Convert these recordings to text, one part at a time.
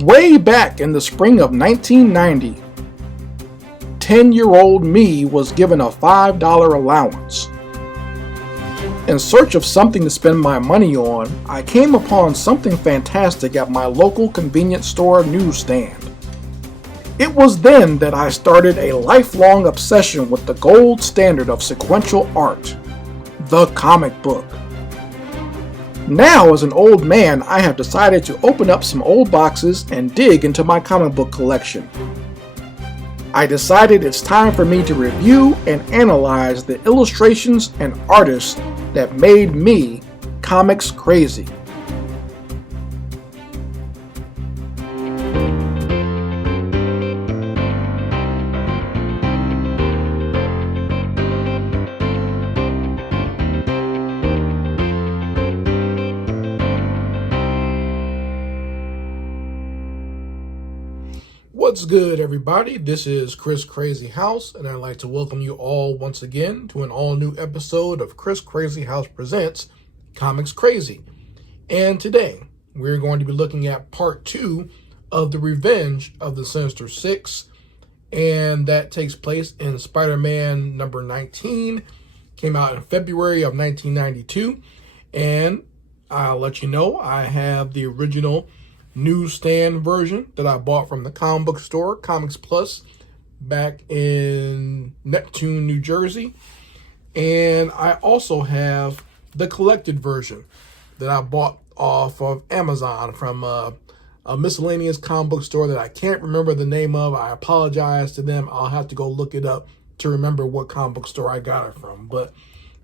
Way back in the spring of 1990, 10-year-old me was given a $5 allowance. In search of something to spend my money on, I came upon something fantastic at my local convenience store newsstand. It was then that I started a lifelong obsession with the gold standard of sequential art, the comic book. Now, as an old man, I have decided to open up some old boxes and dig into my comic book collection. I decided it's time for me to review and analyze the illustrations and artists that made me comics crazy. What's good, everybody? This is Chris Crazy House, and I'd like to welcome you all once again to an all-new episode of Chris Crazy House Presents Comics Crazy. And today, we're going to be looking at part 2 of the Revenge of the Sinister Six, and that takes place in Spider-Man number 19, came out in February of 1992, and I'll let you know I have the original newsstand version that I bought from the comic book store, Comics Plus, back in Neptune, New Jersey. And I also have the collected version that I bought off of Amazon from a miscellaneous comic book store that I can't remember the name of. I apologize to them. I'll have to go look it up to remember what comic book store I got it from. But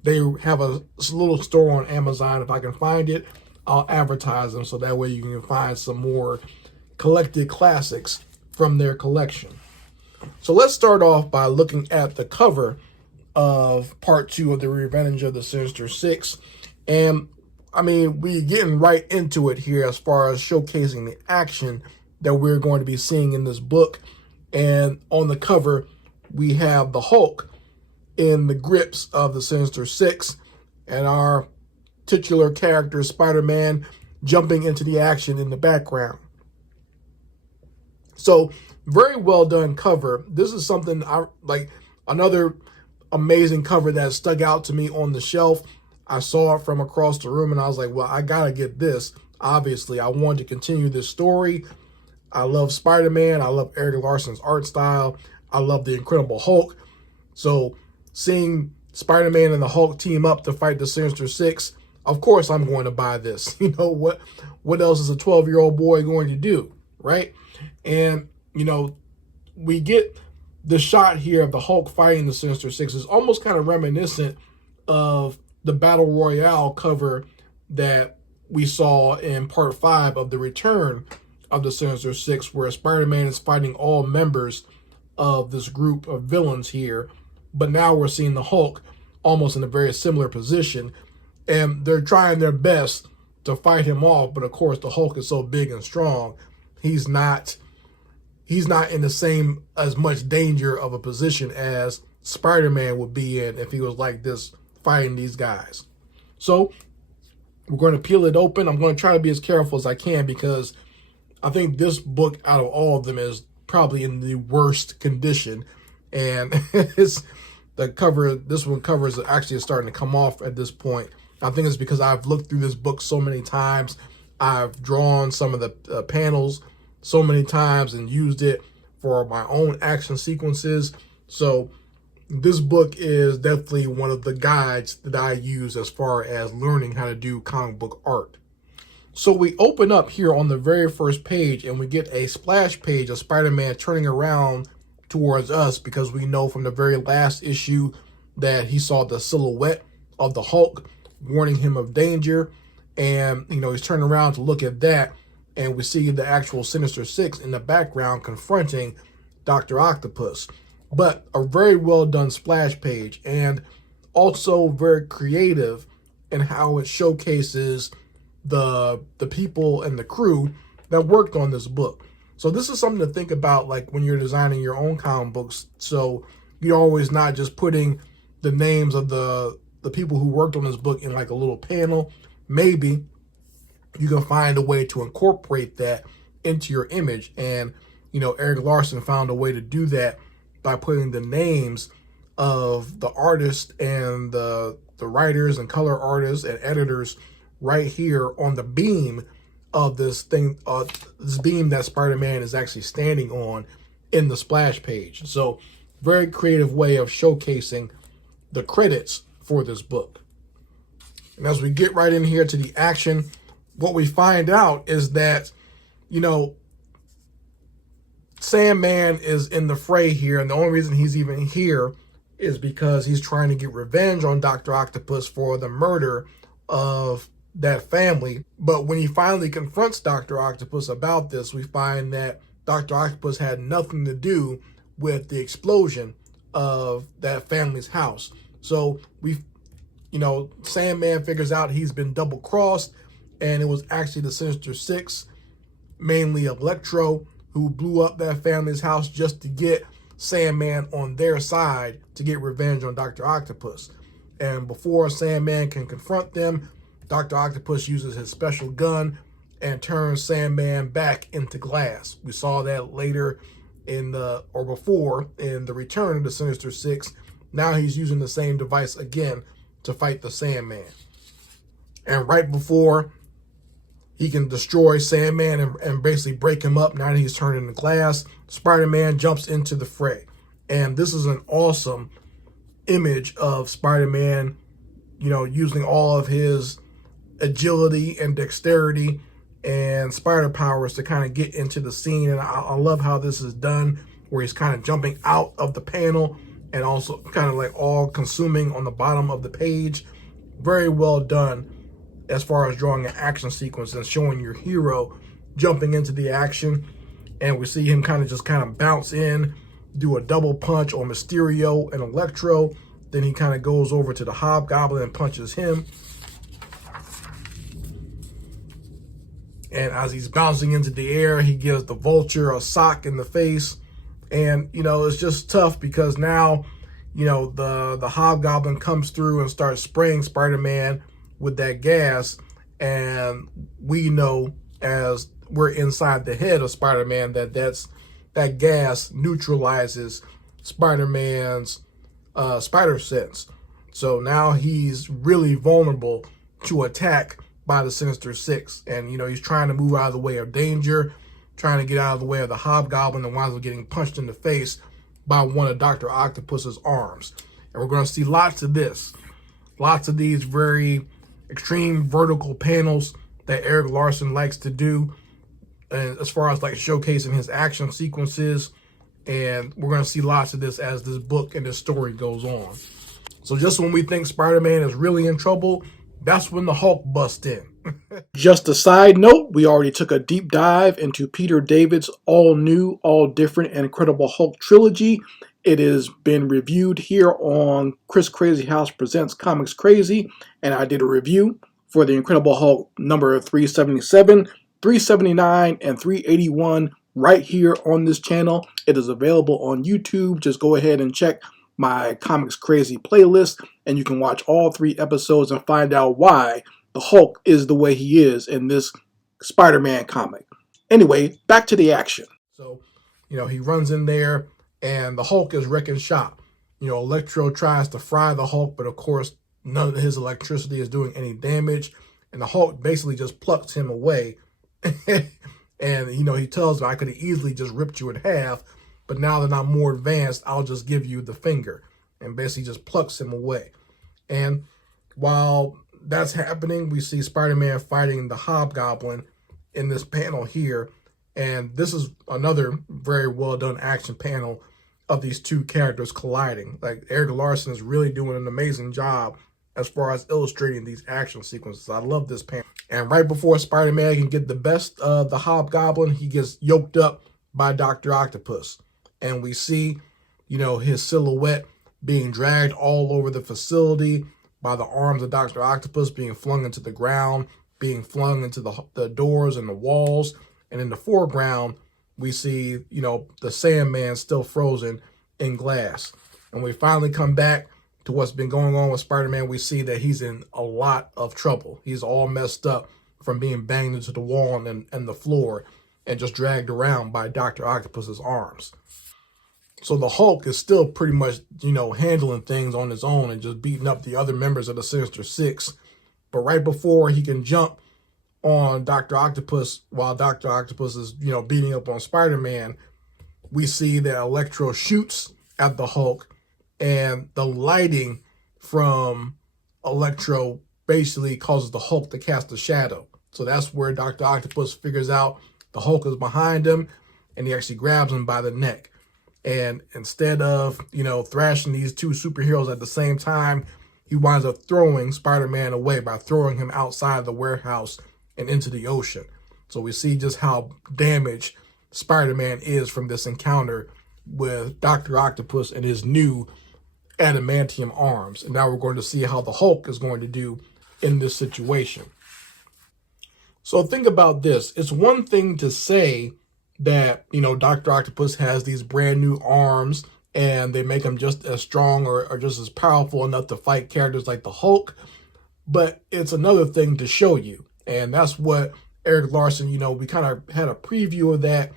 they have a little store on Amazon. If I can find it, I'll advertise them so that way you can find some more collected classics from their collection. So let's start off by looking at the cover of part 2 of the Revenge of the Sinister Six. And I mean, we're getting right into it here as far as showcasing the action that we're going to be seeing in this book. And on the cover, we have the Hulk in the grips of the Sinister Six, and our titular character Spider-Man jumping into the action in the background. So very well done cover. This is something I like, another amazing cover that stuck out to me on the shelf. I saw it from across the room and I was like, well, I gotta get this. Obviously, I wanted to continue this story. I love Spider-Man. I love Eric Larson's art style. I love the Incredible Hulk. So seeing Spider-Man and the Hulk team up to fight the Sinister Six, of course I'm going to buy this. You know, what else is a 12-year-old boy going to do, right? And, you know, we get the shot here of the Hulk fighting the Sinister Six is almost kind of reminiscent of the Battle Royale cover that we saw in part 5 of the Return of the Sinister Six, where Spider-Man is fighting all members of this group of villains here. But now we're seeing the Hulk almost in a very similar position, and they're trying their best to fight him off. But of course, the Hulk is so big and strong, he's not in the same as much danger of a position as Spider-Man would be in if he was like this fighting these guys. So we're going to peel it open. I'm going to try to be as careful as I can because I think this book out of all of them is probably in the worst condition, and it's the cover. This one cover is actually starting to come off at this point. I think it's because I've looked through this book so many times. I've drawn some of the panels so many times and used it for my own action sequences. So this book is definitely one of the guides that I use as far as learning how to do comic book art. So we open up here on the very first page and we get a splash page of Spider-Man turning around towards us, because we know from the very last issue that he saw the silhouette of the Hulk warning him of danger. And, you know, he's turning around to look at that, and we see the actual Sinister Six in the background confronting Dr. Octopus. But a very well done splash page, and also very creative in how it showcases the people and the crew that worked on this book. So this is something to think about, like when you're designing your own comic books. So you're always not just putting the names of the people who worked on this book in like a little panel. Maybe you can find a way to incorporate that into your image. And, Eric Larson found a way to do that by putting the names of the artists and the writers and color artists and editors right here on the beam of this thing, this beam that Spider-Man is actually standing on in the splash page. So very creative way of showcasing the credits for this book. And as we get right in here to the action, what we find out is that, Sandman is in the fray here, and the only reason he's even here is because he's trying to get revenge on Dr. Octopus for the murder of that family. But when he finally confronts Dr. Octopus about this, we find that Dr. Octopus had nothing to do with the explosion of that family's house. So Sandman figures out he's been double crossed, and it was actually the Sinister Six, mainly Electro, who blew up that family's house just to get Sandman on their side to get revenge on Dr. Octopus. And before Sandman can confront them, Dr. Octopus uses his special gun and turns Sandman back into glass. We saw that later before in the Return of the Sinister Six. Now he's using the same device again to fight the Sandman. And right before he can destroy Sandman and basically break him up, now that he's turned into glass, Spider-Man jumps into the fray. And this is an awesome image of Spider-Man, using all of his agility and dexterity and spider powers to kind of get into the scene. And I love how this is done, where he's kind of jumping out of the panel and also kind of like all consuming on the bottom of the page. Very well done as far as drawing an action sequence and showing your hero jumping into the action. And we see him kind of bounce in, do a double punch on Mysterio and Electro. Then he kind of goes over to the Hobgoblin and punches him. And as he's bouncing into the air, he gives the Vulture a sock in the face. And, it's just tough because now, the Hobgoblin comes through and starts spraying Spider-Man with that gas. And we know, as we're inside the head of Spider-Man, that gas neutralizes Spider-Man's spider sense. So now he's really vulnerable to attack by the Sinister Six. And, he's trying to move out of the way of danger, trying to get out of the way of the Hobgoblin, and winds up getting punched in the face by one of Dr. Octopus's arms. And we're going to see lots of this. Lots of these very extreme vertical panels that Eric Larson likes to do, and as far as like showcasing his action sequences. And we're going to see lots of this as this book and this story goes on. So just when we think Spider-Man is really in trouble, that's when the Hulk busts in. Just a side note, we already took a deep dive into Peter David's all new, all different, and Incredible Hulk trilogy. It has been reviewed here on Chris Crazy House Presents Comics Crazy, and I did a review for the Incredible Hulk number 377, 379, and 381 right here on this channel. It is available on YouTube. Just go ahead and check my Comics Crazy playlist, and you can watch all 3 episodes and find out why the Hulk is the way he is in this Spider-Man comic. Anyway, back to the action. So, he runs in there, and the Hulk is wrecking shop. Electro tries to fry the Hulk, but of course, none of his electricity is doing any damage, and the Hulk basically just plucks him away. And, he tells him, I could have easily just ripped you in half, but now that I'm more advanced, I'll just give you the finger. And basically just plucks him away. And while that's happening, we see Spider-Man fighting the Hobgoblin in this panel here. And this is another very well done action panel of these two characters colliding. Like, Eric Larson is really doing an amazing job as far as illustrating these action sequences. I love this panel. And right before Spider-Man can get the best of the Hobgoblin, he gets yoked up by Dr. Octopus. And we see, his silhouette being dragged all over the facility by the arms of Dr. Octopus, being flung into the ground, being flung into the doors and the walls. And in the foreground, we see, the Sandman still frozen in glass. And we finally come back to what's been going on with Spider-Man. We see that he's in a lot of trouble. He's all messed up from being banged into the wall and the floor and just dragged around by Dr. Octopus's arms. So the Hulk is still pretty much, handling things on his own and just beating up the other members of the Sinister Six. But right before he can jump on Dr. Octopus while Dr. Octopus is, beating up on Spider-Man, we see that Electro shoots at the Hulk, and the lighting from Electro basically causes the Hulk to cast a shadow. So that's where Dr. Octopus figures out the Hulk is behind him, and he actually grabs him by the neck. And instead of, thrashing these two superheroes at the same time, he winds up throwing Spider-Man away by throwing him outside the warehouse and into the ocean. So we see just how damaged Spider-Man is from this encounter with Dr. Octopus and his new adamantium arms. And now we're going to see how the Hulk is going to do in this situation. So think about this. It's one thing to say that, Dr. Octopus has these brand new arms and they make him just as strong or just as powerful enough to fight characters like the Hulk. But it's another thing to show you. And that's what Eric Larson, we kind of had a preview of that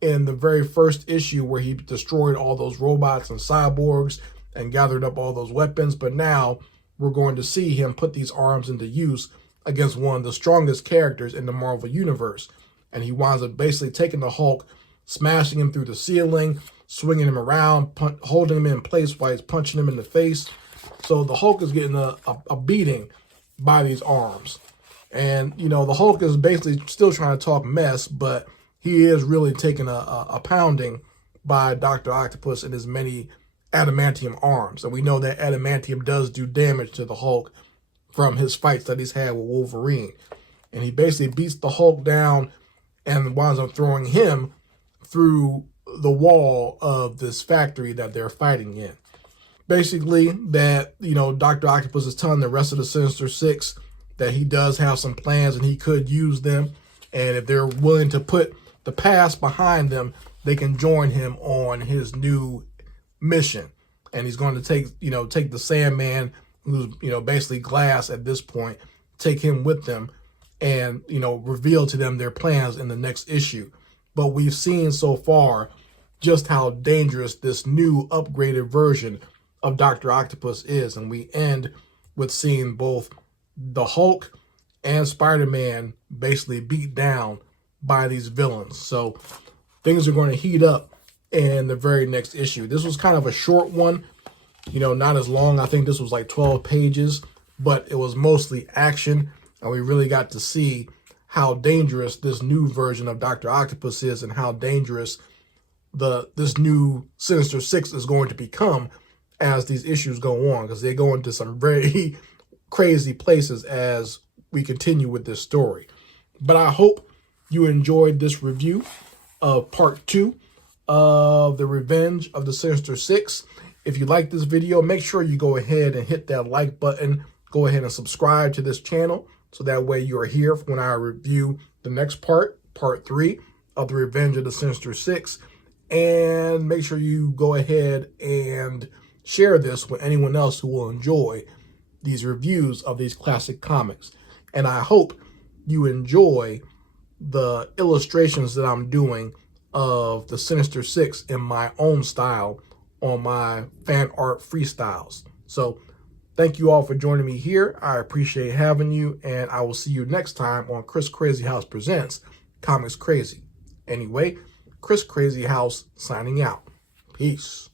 in the very first issue where he destroyed all those robots and cyborgs and gathered up all those weapons. But now we're going to see him put these arms into use against one of the strongest characters in the Marvel Universe. And he winds up basically taking the Hulk, smashing him through the ceiling, swinging him around, holding him in place while he's punching him in the face. So the Hulk is getting a beating by these arms. And, the Hulk is basically still trying to talk mess, but he is really taking a pounding by Dr. Octopus and his many adamantium arms. And we know that adamantium does do damage to the Hulk from his fights that he's had with Wolverine. And he basically beats the Hulk down and winds up throwing him through the wall of this factory that they're fighting in. Basically, that, Dr. Octopus is telling the rest of the Sinister Six that he does have some plans and he could use them. And if they're willing to put the past behind them, they can join him on his new mission. And he's going to take the Sandman, who's, basically glass at this point, take him with them and, reveal to them their plans in the next issue. But we've seen so far just how dangerous this new upgraded version of Dr. Octopus is. And we end with seeing both the Hulk and Spider-Man basically beat down by these villains. So things are going to heat up in the very next issue. This was kind of a short one, not as long. I think this was like 12 pages, but it was mostly action. And we really got to see how dangerous this new version of Dr. Octopus is and how dangerous this new Sinister Six is going to become as these issues go on, because they go into some very crazy places as we continue with this story. But I hope you enjoyed this review of part 2 of The Revenge of the Sinister Six. If you like this video, make sure you go ahead and hit that like button. Go ahead and subscribe to this channel so that way you are here when I review the next part 3 of The Revenge of the Sinister Six. And make sure you go ahead and share this with anyone else who will enjoy these reviews of these classic comics. And I hope you enjoy the illustrations that I'm doing of the Sinister Six in my own style on my fan art freestyles. So thank you all for joining me here. I appreciate having you, and I will see you next time on Chris Crazy House Presents Comics Crazy. Anyway, Chris Crazy House signing out. Peace.